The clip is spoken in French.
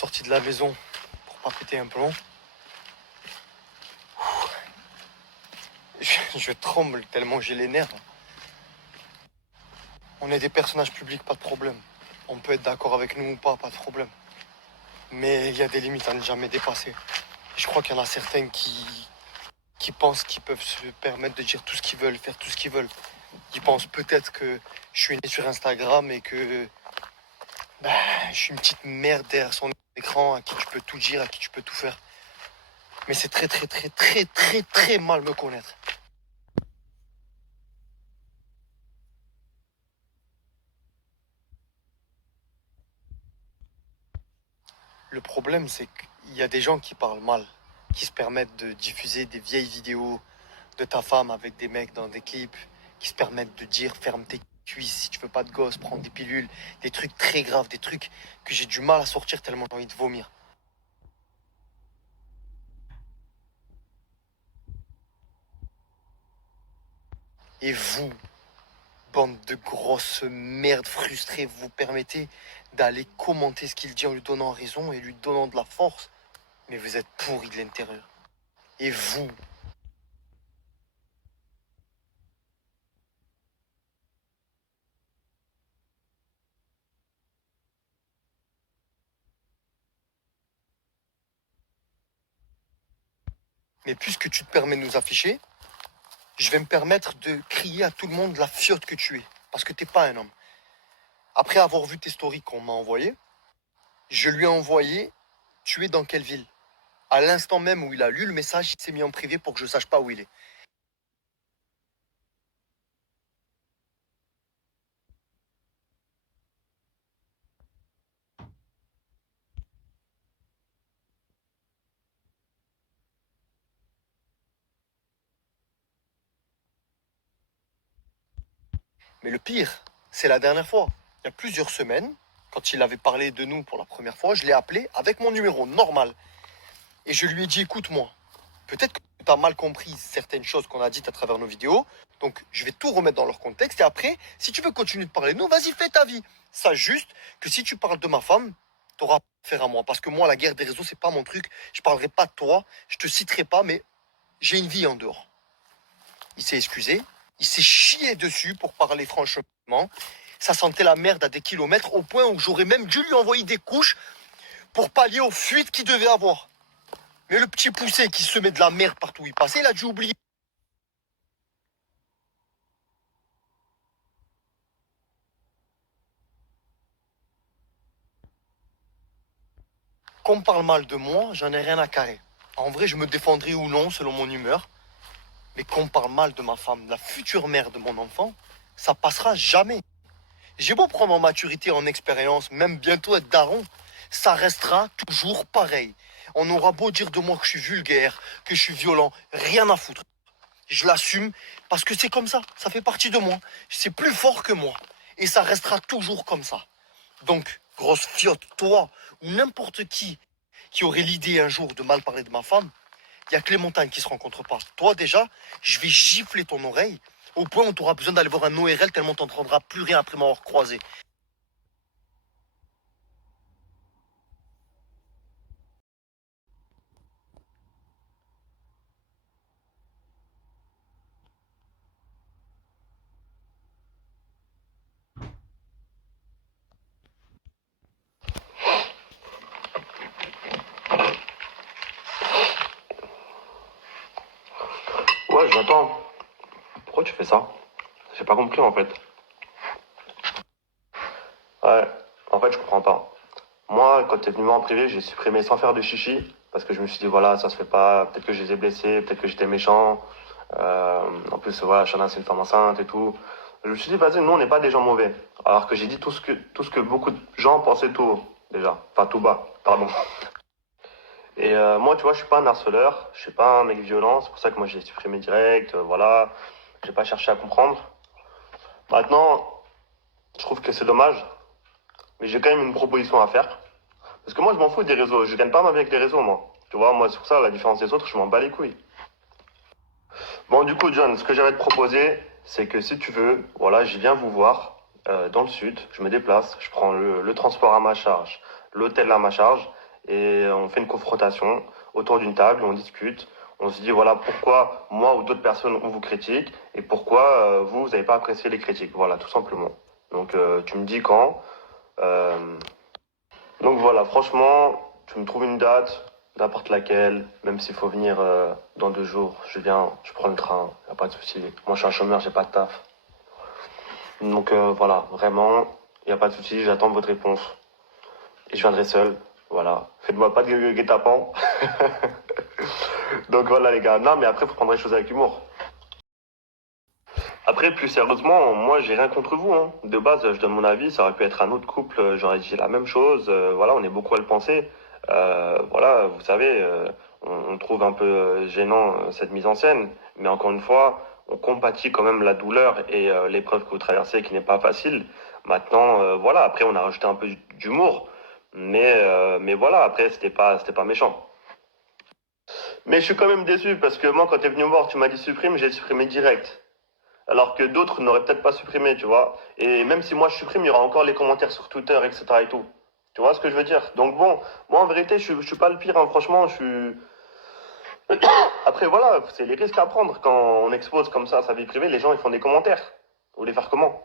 sorti de la maison pour pas péter un plomb. Je tremble tellement j'ai les nerfs. On est des personnages publics, pas de problème. On peut être d'accord avec nous ou pas, pas de problème. Mais il y a des limites à ne jamais dépasser. Je crois qu'il y en a certains qui pensent qu'ils peuvent se permettre de dire tout ce qu'ils veulent, faire tout ce qu'ils veulent. Ils pensent peut-être que je suis né sur Instagram et que je suis une petite merde derrière son écran à qui tu peux tout dire, à qui tu peux tout faire. Mais c'est très très très très très très mal me connaître. Le problème, c'est qu'il y a des gens qui parlent mal, qui se permettent de diffuser des vieilles vidéos de ta femme avec des mecs dans des clips, qui se permettent de dire ferme tes cuisses si tu veux pas de gosse, prends des pilules, des trucs très graves, des trucs que j'ai du mal à sortir tellement j'ai envie de vomir. Et vous, bande de grosses merdes frustrées, vous permettez d'aller commenter ce qu'il dit en lui donnant raison et lui donnant de la force, mais vous êtes pourris de l'intérieur. Et vous, mais puisque tu te permets de nous afficher, je vais me permettre de crier à tout le monde la fiotte que tu es, parce que t'es pas un homme. Après avoir vu tes stories qu'on m'a envoyées, je lui ai envoyé tu es dans quelle ville. À l'instant même où il a lu le message, il s'est mis en privé pour que je sache pas où il est. Mais le pire, c'est la dernière fois. Il y a plusieurs semaines, quand il avait parlé de nous pour la première fois, je l'ai appelé avec mon numéro normal. Et je lui ai dit, écoute-moi, peut-être que tu as mal compris certaines choses qu'on a dites à travers nos vidéos. Donc, je vais tout remettre dans leur contexte. Et après, si tu veux continuer de parler de nous, vas-y, fais ta vie. Sache juste que si tu parles de ma femme, tu auras affaire à moi. Parce que moi, la guerre des réseaux, c'est pas mon truc. Je parlerai pas de toi. Je te citerai pas, mais j'ai une vie en dehors. Il s'est excusé. Il s'est chié dessus pour parler franchement. Ça sentait la merde à des kilomètres au point où j'aurais même dû lui envoyer des couches pour pallier aux fuites qu'il devait avoir. Mais le petit poussé qui se met de la merde partout où il passait, il a dû oublier. Qu'on parle mal de moi, j'en ai rien à carrer. En vrai, je me défendrai ou non selon mon humeur. Mais qu'on parle mal de ma femme, la future mère de mon enfant, ça passera jamais. J'ai beau prendre en maturité, en expérience, même bientôt être daron, ça restera toujours pareil. On aura beau dire de moi que je suis vulgaire, que je suis violent, rien à foutre. Je l'assume parce que c'est comme ça fait partie de moi. C'est plus fort que moi. Et ça restera toujours comme ça. Donc, grosse fiotte, toi ou n'importe qui aurait l'idée un jour de mal parler de ma femme, il y a Clémentine qui se rencontre pas. Toi déjà, je vais gifler ton oreille au point où tu auras besoin d'aller voir un ORL tellement tu n'entendras plus rien après m'avoir croisé. Ouais, j'entends. Pourquoi tu fais ça? J'ai pas compris en fait. Ouais, en fait, je comprends pas. Moi, quand t'es venu moi en privé, j'ai supprimé sans faire de chichi. Parce que je me suis dit, voilà, ça se fait pas. Peut-être que je les ai blessés, peut-être que j'étais méchant. En plus, voilà, Shana, c'est une femme enceinte et tout. Je me suis dit, vas-y, nous, on n'est pas des gens mauvais. Alors que j'ai dit tout ce que beaucoup de gens pensaient tout haut, déjà. Enfin, tout bas, pardon. Et moi, tu vois, je suis pas un harceleur, je suis pas un mec violent. C'est pour ça que moi, j'ai supprimé direct. Voilà. J'ai pas cherché à comprendre. Maintenant, je trouve que c'est dommage, mais j'ai quand même une proposition à faire. Parce que moi, je m'en fous des réseaux. Je gagne pas ma vie avec les réseaux, moi. Tu vois, moi, c'est pour ça, la différence des autres, je m'en bats les couilles. Bon, du coup, John, ce que j'aimerais te proposer, c'est que si tu veux, voilà, j'y viens vous voir dans le sud. Je me déplace, je prends le transport à ma charge, l'hôtel à ma charge, et on fait une confrontation autour d'une table, on discute. On se dit voilà pourquoi moi ou d'autres personnes on vous critique et pourquoi vous n'avez pas apprécié les critiques. Voilà, tout simplement. Donc tu me dis quand. Euh, donc voilà, franchement, tu me trouves une date, n'importe laquelle, même s'il faut venir dans 2 jours, je viens, je prends le train, y a pas de souci. Moi je suis un chômeur, j'ai pas de taf. Donc voilà, vraiment, y a pas de souci, j'attends votre réponse. Et je viendrai seul, voilà. Faites-moi pas de guet-apens. Donc voilà les gars, non mais après faut prendre les choses avec humour. Après, plus sérieusement, moi j'ai rien contre vous, hein. De base, je donne mon avis, ça aurait pu être un autre couple, j'aurais dit la même chose. Voilà, on est beaucoup à le penser. Voilà, vous savez, on trouve un peu gênant cette mise en scène, mais encore une fois, on compatit quand même la douleur et l'épreuve que vous traversez qui n'est pas facile. Maintenant, voilà, après on a rajouté un peu d'humour, mais voilà, après c'était pas méchant. Mais je suis quand même déçu parce que moi, quand t'es venu me voir, tu m'as dit supprime, j'ai supprimé direct. Alors que d'autres n'auraient peut-être pas supprimé, tu vois. Et même si moi je supprime, il y aura encore les commentaires sur Twitter, etc. et tout. Tu vois ce que je veux dire? Donc bon, moi en vérité, je suis pas le pire, hein. Franchement, je suis. Après voilà, c'est les risques à prendre quand on expose comme ça sa vie privée, les gens ils font des commentaires. Vous voulez faire comment?